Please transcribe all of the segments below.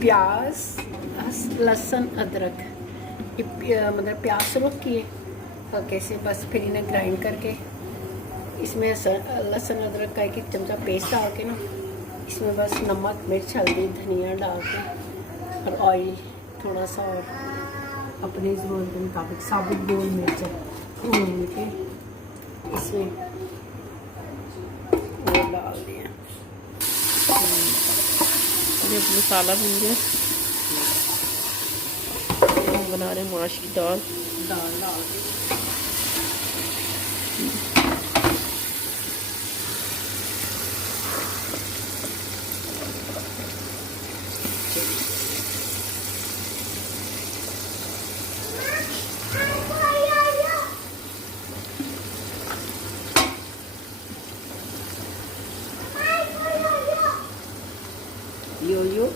प्याज, लहसुन, अदरक, मतलब प्याज रोकिए हल्के से, बस फिर इन्हें ग्राइंड करके इसमें लहसुन अदरक का 1 चमचा पेस्ट डाल के ना, इसमें बस नमक, मिर्च, हल्दी, धनिया डाल के और ऑयल थोड़ा सा, और अपनी ज़रूरत के मुताबिक साबुत गोल मिर्च भून के इसमें वो डाल दिया। मसाला भून गया, हम बना रहे हैं माश की दाल। दाल डाल दी। यो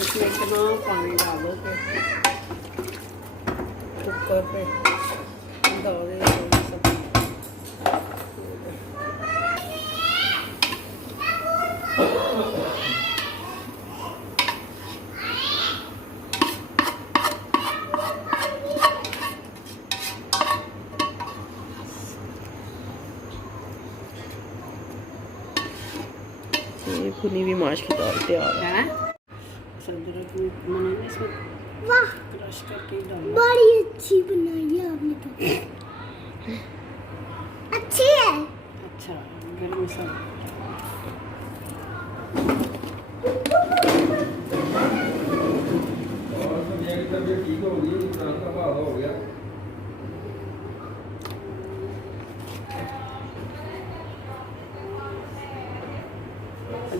इसमें इतना पानी डालोगे कुकर पे डालोगे सब। ये भुनी हुई माश की दाल तैयार है। वाह, क्रश करके डालो। बड़ी अच्छी बनाई है आपने तो। अच्छी है। अच्छा, गरम मसाला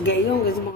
गई होंगे।